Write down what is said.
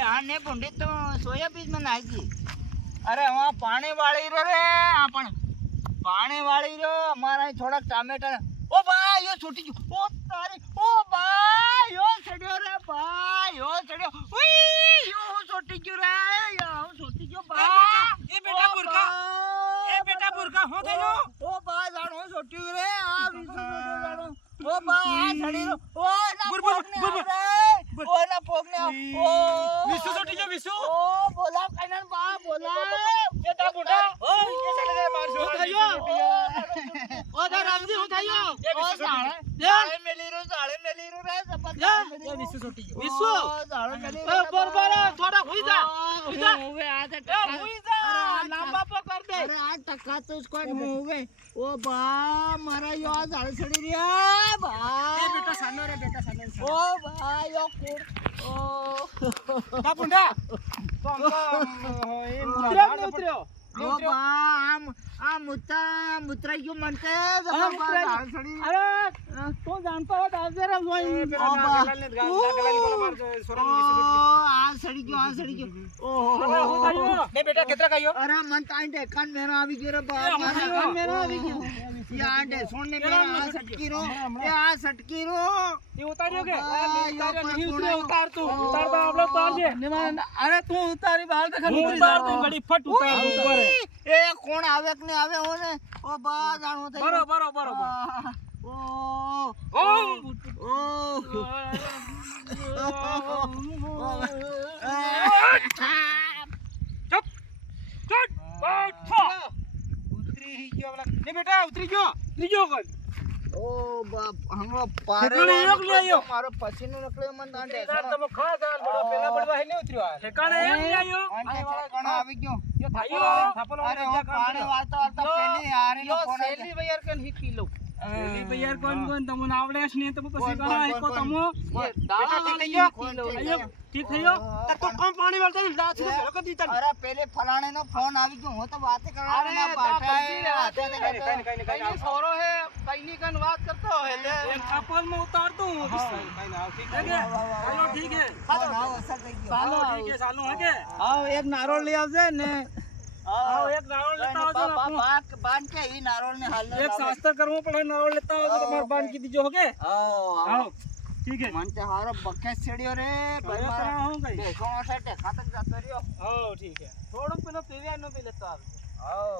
हाँ ने पंडित तो सोयाबीन में नाई थी। अरे वहाँ पानी वाली रो रे अपन पानी वाली रो हमारा थोड़ा टमाटर ओ भाई यो छोटी ओ तारी ओ भाई यो छड़ियो रे भाई यो छड़ियो उई यो छोटी क्यों रे यो छोटी क्यों भाई ए बेटा बुरका हो गयो ओ भाई जानो छोटी रे आ विसु जानो ओ भाई छड़ी रो ओ ना पोगने ओ विसु छोटी जो विसु ओ बोला कनन बा बोला बेटा बुढ़ा ओ ये चले गए मार सो उठाइयो ओ दा रामजी उठाइयो ओ साले मेली रो रे सब ये विसु छोटी विसु साले मेली ए बरबरा थोड़ा हुई जा मुवे आ जा हुई जा लंबा पकड़ दे अरे आ टक्का तो उसको मुवे ओ बा मारा यो साले छड़ी रे बा ए बेटा सानो रे बेटा सानो ओ बा यो कोड ओ दा बुंडा तो हमको उतरियो ओ बा आम मुत्रा क्यों मनते अरे तू जानता हो दावजेरा वही आ सड़ी क्यों ओ नहीं बेटा कितना खाइयो अरे मन तांडे कान मेरा अभी गिरा बाप कान मेरा अभी ये आंडे सोने मेरा आ सटकी रो ये उतारियो के नहीं उतार तू उतार दो आप लोग उतार दे अरे तू उतारी बाहर तक उतार दो गड़ी फट उतार दो ऊपर ए कौन आवे कि नहीं आवे हो ने ओ बा जानो थे बरो ओ ओ चुप चुप बैठो उतरी ही क्यों वाला नहीं बेटा उतरी क्यों कौन ओ बाप हमरो पारे मारो पसीनो निकले मन दांडे सर तुम खा जान बड़ो पहला बड़वा है नहीं उतरियो ठिकाने नहीं आयो आने वाला कौन आवे क्यों ये थायो थापलो अरे वो पानी वालता पहले आ रे नो कौन सेली भैयार कन ही किलो सेली भैयार कौन तमन आवड़ेस नहीं तम पसी कहा एको तमो बेटा ठीक थयो तो कम पानी वालता दात से भेको दीतन अरे पहले फलाने नो फोन आवी क्यों हो तो बातें करना ना बाटा कहीं सोरो है कहीं कन बात करता हो ले एक थापल में उतार दूं कहीं ना ठीक है चलो ठीक है सालो ठीक है सालो है के आओ एक नारोल ले आवजे ने आओ एक नारोल लेता हो जो बांध के ही नारोल ने हाल एक शास्त्र करमो पड़े नारोल लेता हो तो तुम्हार बांध की दीजो होगे आओ ठीक है मनते हारो बक्के छेड़ियो रे भाई मारा हूं गई देखो सेट खातक जातो रियो आओ ठीक है थोड़ो पीनो पीवे नो पी लेता आओ